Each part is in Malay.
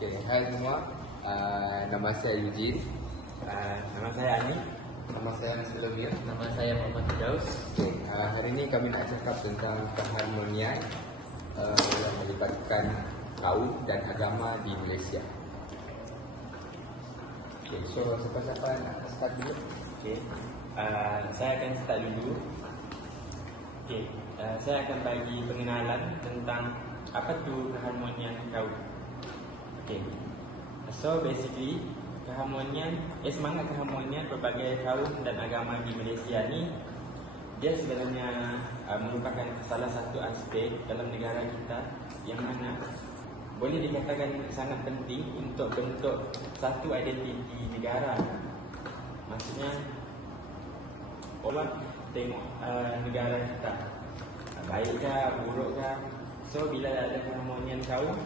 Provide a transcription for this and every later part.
Okay, hai semua. Uh, nama saya Eugene. Uh, nama saya Ani. Nama saya Muslimir. Nama saya Muhammad Firdaus. Okay, uh, hari ini kami nak cakap tentang keharmonian uh, yang melibatkan kaum dan agama di Malaysia. Okay, so siapa-siapa nak start dulu? Okay. Uh, saya akan start dulu. Okay. Uh, saya akan bagi pengenalan tentang apa tu keharmonian kaum. Okay. So basically keharmonian, eh, semangat keharmonian berbagai kaum dan agama di Malaysia ni dia sebenarnya uh, merupakan salah satu aspek dalam negara kita yang mana boleh dikatakan sangat penting untuk bentuk satu identiti negara. Maksudnya orang tengok uh, negara kita baik ke. So bila ada keharmonian kaum,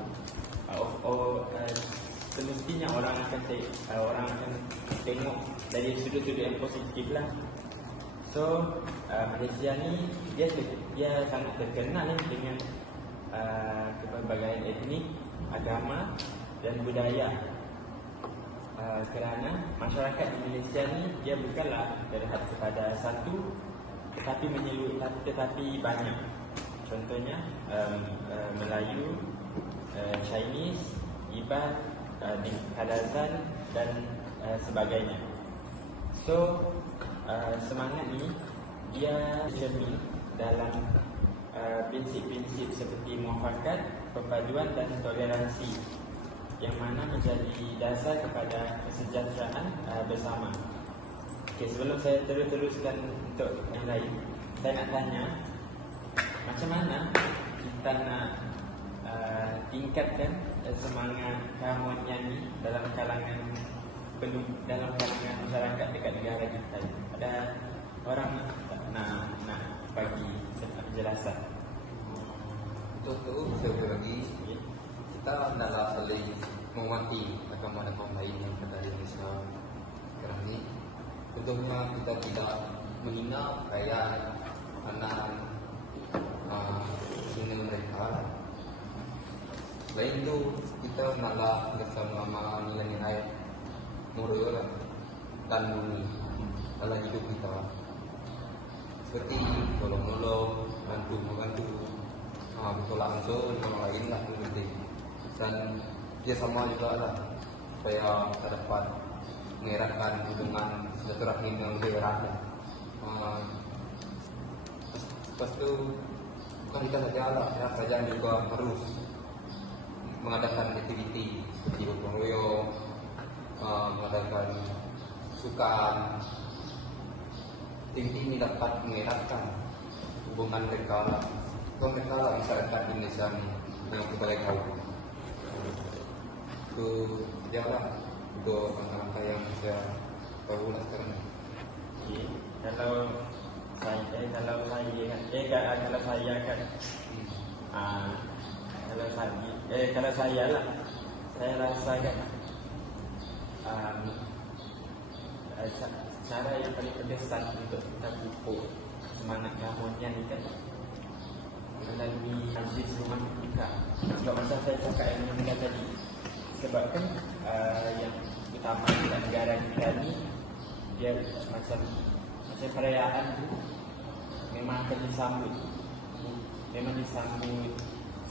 oh, uh, semestinya orang akan te- uh, orang akan tengok dari sudut-sudut yang positif lah. So uh, Malaysia ni dia dia sangat terkenal eh, dengan uh, kepelbagaian etnik, agama dan budaya. Uh, kerana masyarakat di Malaysia ni dia bukanlah terhad kepada satu tetapi menyeluruh tetapi banyak. Contohnya um, uh, Melayu, uh, Chinese, Iban, uh, Kadazan dan uh, sebagainya. So uh, semangat ni dia cermin dalam uh, prinsip-prinsip seperti muafakat, perpaduan dan toleransi yang mana menjadi dasar kepada kesejahteraan uh, bersama. Okay, sebelum saya terus-teruskan untuk yang lain, saya nak tanya kita nak uh, tingkatkan semangat keharmonian ni dalam kalangan belum dalam kalangan masyarakat dekat negara kita. Ada orang nak nak bagi penjelasan. Untuk tu saya bagi kita hendaklah saling menghormati agama dan kaum lain yang ada di Malaysia sekarang ni. Contohnya kita tidak menghina kaya anak Selain itu kita hendaklah bersama nilai-nilai moral dan bumi dalam hidup kita. Seperti tolong menolong, bantu membantu, ha, betul langsung orang lain lah itu penting. Dan dia sama juga lah supaya kita dapat mengeratkan hubungan silaturahmi yang lebih erat lah. Ha, lepas bukan kita saja lah, ya, kerajaan juga harus mengadakan aktiviti seperti bergotong royong, uh, mengadakan sukan tinggi ini dapat mengeratkan hubungan mereka. Kalau mereka lah di Indonesia ni dengan berbagai kaum. Itu dia lah untuk langkah yang saya tahu lah sekarang. Okay. Kalau saya eh, kalau saya kan eh kalau saya kan ah kalau saya eh kalau saya lah. Saya rasa kan um, eh, ca- cara yang paling berkesan untuk kita pupuk semangat ni kan. Melalui majlis rumah kita. Sebab masa saya cakap yang mula tadi sebab kan uh, yang utama dalam negara kita ni dia macam macam perayaan tu memang akan disambut memang disambut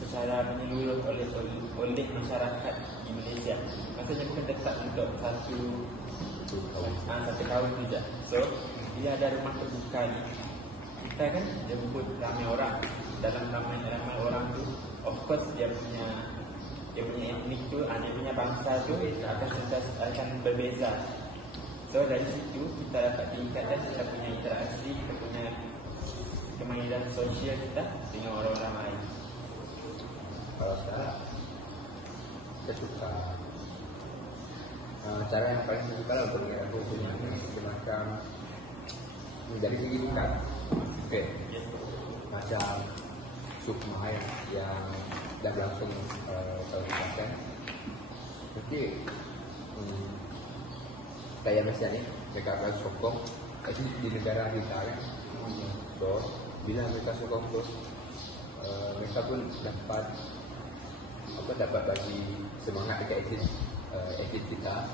secara menyeluruh oleh oleh, masyarakat di Malaysia. Maksudnya bukan tetap untuk satu ah, satu kaum saja. So bila ada rumah terbuka ni, kita kan jemput ramai orang. Dalam ramai ramai orang tu, of course dia punya dia punya etnik tu, ah, dia punya bangsa tu akan sentiasa akan berbeza. So dari situ kita dapat tingkatkan kita punya interaksi, kita punya kemahiran sosial kita dengan orang-orang lain. Kalau saya saya suka. Uh, cara yang paling saya suka lah untuk aku punya semacam dari segi bukan okay. Yes. macam sukma yang, yang dah berlangsung uh, tahun kemarin Okey. Hmm, kayak ni mereka akan sokong. Actually di negara kita kan. So bila mereka sokong terus uh, Mereka pun dapat apa dapat bagi semangat dekat atlet uh, atlet kita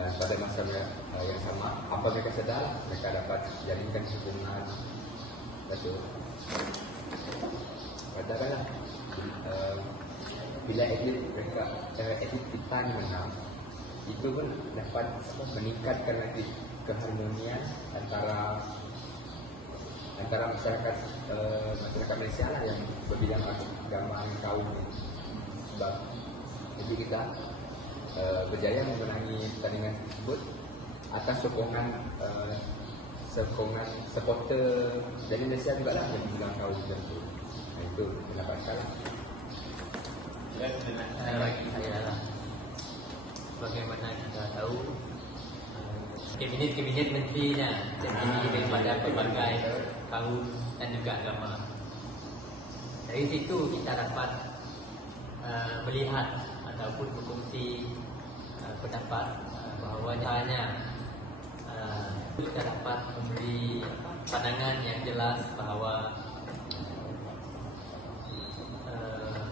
uh, pada masa uh, yang sama? Apa mereka sedar? Mereka dapat jalinkan hubungan. Betul? Katakanlah uh, bila atlet mereka uh, atlet kita ni menang itu pun dapat apa, meningkatkan lagi keharmonian antara antara masyarakat uh, masyarakat Malaysia lah yang berbidang agama kaum. Sebab jadi kita uh, berjaya memenangi pertandingan tersebut atas sokongan uh, sokongan supporter dari Malaysia juga lah yang bilang kaum macam tu. Nah, itu pendapat saya. Ya, uh, bagi saya lah. Bagaimana kita tahu kabinet-kabinet menterinya. Terdiri daripada pelbagai kaum dan juga agama. Dari situ kita dapat uh, melihat ataupun berkongsi uh, pendapat uh, bahawa hanya uh, kita dapat memberi pandangan yang jelas bahawa uh,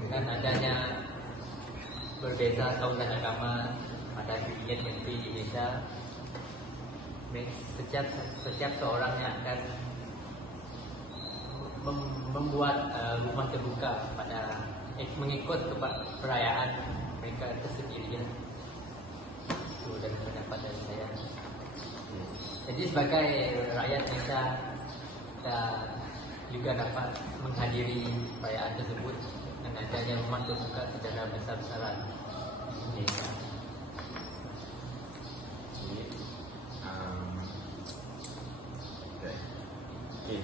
dengan adanya berbeza kaum dan agama pada menteri di Malaysia setiap setiap seorangnya akan mem- membuat uh, rumah terbuka pada eh, mengikut perayaan mereka tersendiri ya. Itu dari pendapat dari saya. Jadi sebagai rakyat Malaysia kita juga dapat menghadiri perayaan tersebut dengan adanya rumah terbuka secara besar-besaran. Okay. Um, okay. Okay.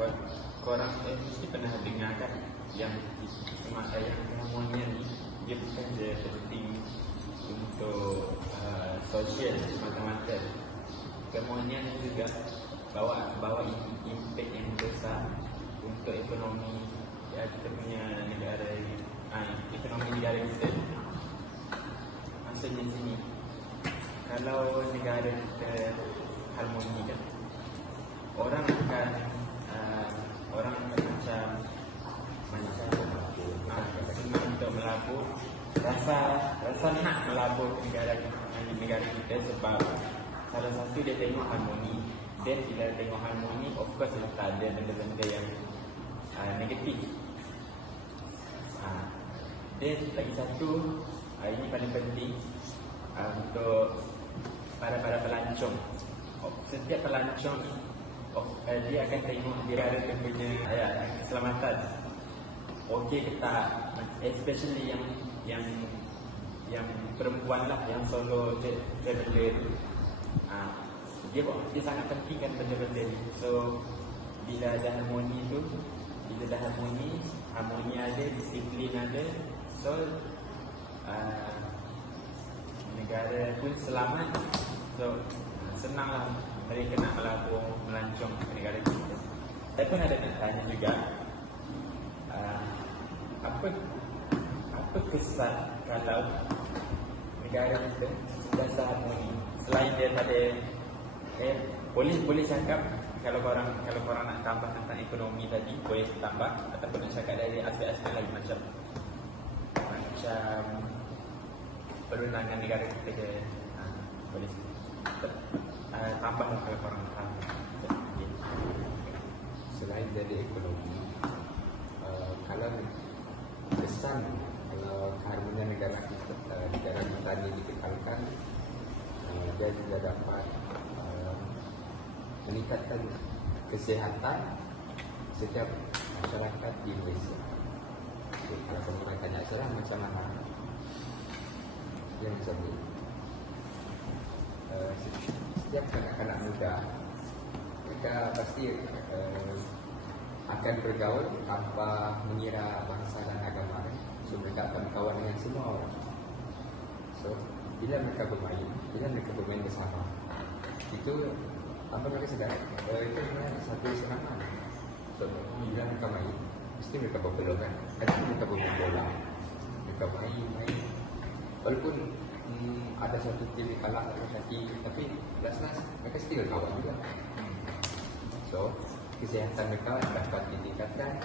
Kor, korang eh, mesti pernah dengar kan yang semasa yang keharmonian ni dia bukan je penting untuk uh, sosial semata-mata keharmonian juga bawa bawa im- impact yang besar untuk ekonomi ya, kita punya negara uh, ekonomi negara kita. Maksudnya sini kalau negara kita harmoni kan orang akan uh, orang akan macam macam uh, senang untuk melabur rasa rasa nak melabur negara negara kita sebab salah satu dia tengok harmoni dan bila tengok harmoni of course dia tak ada benda-benda yang uh, negatif uh, dan lagi satu uh, ini paling penting uh, untuk para para pelancong. Setiap pelancong oh, uh, dia akan tengok dia ada dia punya ya, keselamatan. Okey ke tak? Especially yang yang yang perempuan lah yang solo tra- traveller tu. Ah, dia dia sangat pentingkan benda-benda ni. So bila ada harmoni tu, bila dah harmoni, harmoni ada, disiplin ada, so uh, negara pun selamat so senanglah mereka nak melabur melancong ke negara kita saya pun ada nak tanya juga uh, apa apa kesan kalau negara kita sudah harmoni selain daripada eh, boleh boleh cakap kalau korang kalau korang nak tambah tentang ekonomi tadi boleh tambah ataupun nak cakap dari aspek-aspek lain macam macam perundangan negara kita ke ha, boleh uh, tambah lah kalau korang nak tambah. Selain dari ekonomi uh, kalau kesan kalau keharmonian negara kita uh, negara kita ini dikekalkan uh, dia juga dapat uh, meningkatkan kesihatan setiap masyarakat di Malaysia. Okay, kalau kamu tanya saya macam mana? Yang macam. Uh, setiap kanak-kanak muda mereka pasti uh, akan bergaul tanpa mengira bangsa dan agama. So mereka akan berkawan dengan semua orang. So bila mereka bermain, bila mereka bermain bersama, itu tanpa mereka sedar, uh, itu sebenarnya satu serangan. So bila mereka main, mesti mereka berpelukan. Kadang mereka bermain bola, mereka main-main. Walaupun hmm, ada satu tim yang kalah atau hati, tapi last-last mereka still kawan juga. So kesihatan mereka dapat ditingkatkan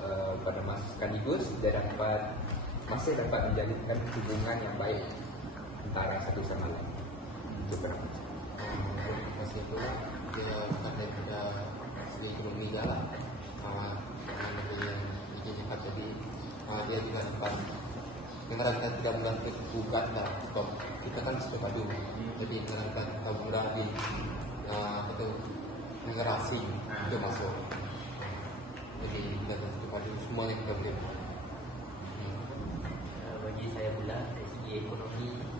uh, pada masa sekaligus dia dapat masih dapat menjalinkan hubungan yang baik antara satu sama lain. Itu kenapa. Masih pula dia bukan daripada segi ekonomi lah uh, Dari yang Iji cakap tadi uh, Dia juga dapat Mengerangkan tiga bulan ke bukan dah Sebab kita kan suka padu Jadi mengerangkan tiga bulan di uh, Apa tu Negara asing Ah. Itu masuk Jadi mengerangkan suka padu Semuanya kita boleh buat Uh, bagi saya pula dari segi ekonomi uh,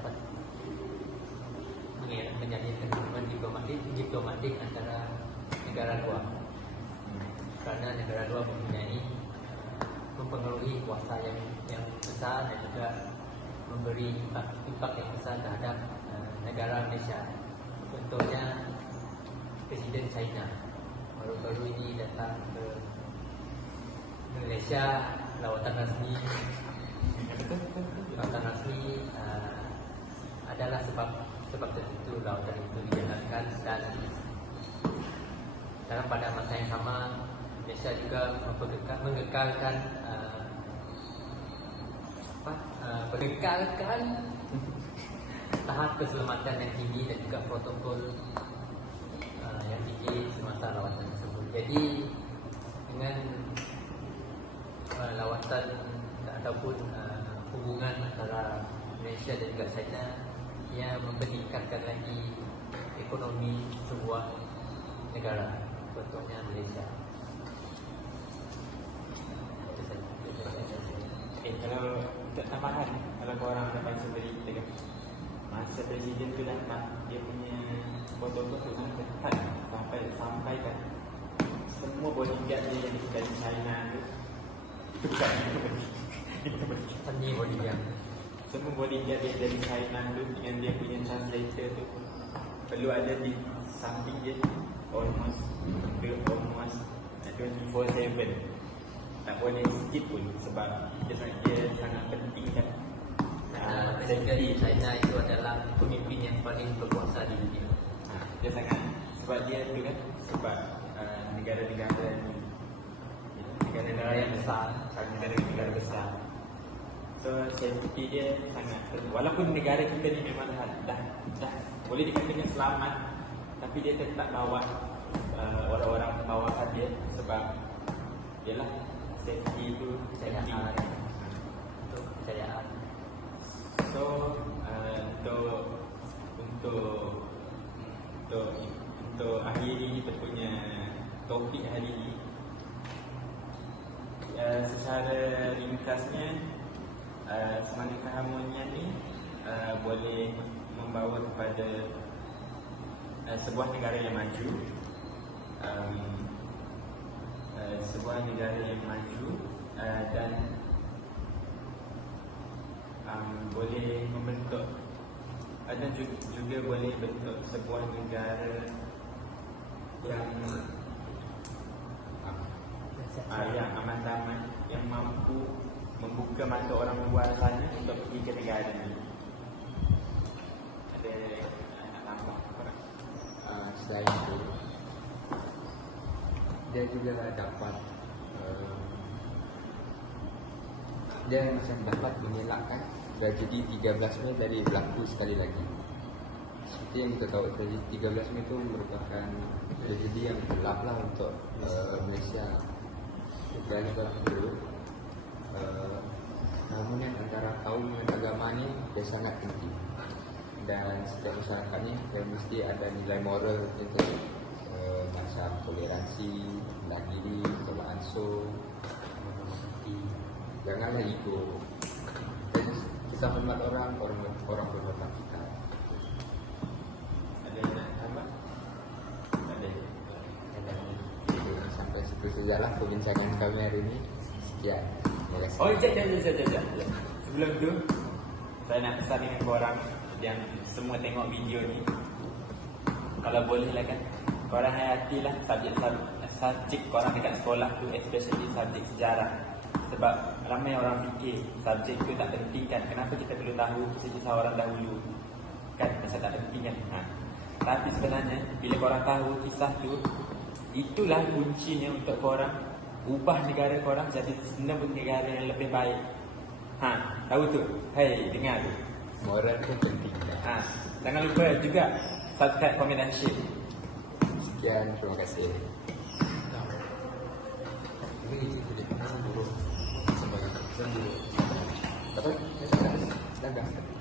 dapat menjalinkan hubungan diplomatik diplomatik antara negara luar. Kerana negara luar mempunyai uh, mempengaruhi kuasa yang yang besar dan juga memberi impak, impak yang besar terhadap uh, negara Malaysia. Contohnya Presiden China baru-baru ini datang ke Malaysia lawatan rasmi adalah sebab sebab tertentu lawatan itu dijalankan dan dalam pada masa yang sama Malaysia juga mengekalkan uh, apa uh, mengekalkan tahap keselamatan yang tinggi dan juga protokol uh, yang tinggi semasa lawatan tersebut. Jadi dengan uh, lawatan ataupun uh, hubungan antara Malaysia dan juga China ia meningkatkan lagi ekonomi sebuah negara contohnya Malaysia. Itu saja. Itu saja. Eh kalau untuk tambahan Kalau korang dapat sendiri kita Masa presiden tu datang Dia punya botol-botol tu sangat ketat Sampai sampai kan. Semua bodyguard dia yang dari China tu Itu bukan Itu bukan Seni body yang Semua bodyguard dia dari China tu Dengan dia punya translator tu Perlu ada di samping dia Almost Dia almost 24-7 Tak boleh sikit pun Sebab dia, sangat- dia sangat penting kan Ah, safety. China itu adalah pemimpin yang paling berkuasa di dunia Ha, dia sangat sebab dia tu kan sebab uh, negara-negara ni Negara yang besar. negara-negara besar so safety dia sangat perlu. walaupun negara kita ni memang dah, dah, dah boleh dikatakan selamat tapi dia tetap bawa uh, orang-orang bawahan dia sebab yalah safety itu Kepercayaan. untuk kepercayaan So uh, untuk untuk untuk untuk akhiri kita punya topik hari ini uh, secara ringkasnya uh, semangat keharmonian ni uh, boleh membawa kepada uh, sebuah negara yang maju. Um, uh, sebuah negara yang maju uh, dan um, boleh membentuk ada ju- juga boleh bentuk sebuah negara yang uh, yang aman damai yang mampu membuka mata orang luar sana untuk pergi ke negara ini. Ada tambah korang? uh, selain itu dia juga dapat uh, dia macam dapat mengelakkan tragedi 13 Mei dari berlaku sekali lagi seperti yang kita tahu tadi 13 Mei itu merupakan tragedi yang gelap lah untuk uh, Malaysia dan sebab itu uh, keharmonian antara kaum dan agama ni dia sangat penting dan setiap masyarakat ni dia mesti ada nilai moral itu uh, macam toleransi, rendah diri, tolak ansur. Janganlah ego. Kita hormat orang, orang orang berhormat kita. Ada yang nak tambah? Ada. Jadi, sampai situ sajalah perbincangan kami hari ini. Sekian. Oh, jap, jap, jap, jap, jap. Sebelum tu, saya nak pesan dengan korang yang semua tengok video ni. Kalau boleh lah kan, korang hayatilah subjek subjek korang dekat sekolah tu, especially subjek sejarah. Sebab ramai orang fikir subjek tu tak penting kan. Kenapa kita perlu tahu kisah-kisah orang dahulu? Kan, pasal tak penting kan. Ha. Tapi sebenarnya, bila korang tahu kisah tu, itulah kuncinya untuk korang ubah negara korang jadi negara yang lebih baik. Ha, tahu tu? Hei, dengar tu. Moral tu penting. Ha, jangan lupa juga subscribe, komen dan share. Sekian, terima kasih. Ini itu tidak pernah buruk. Sebagai sembuh. Apa? Dah dah. Dah dah.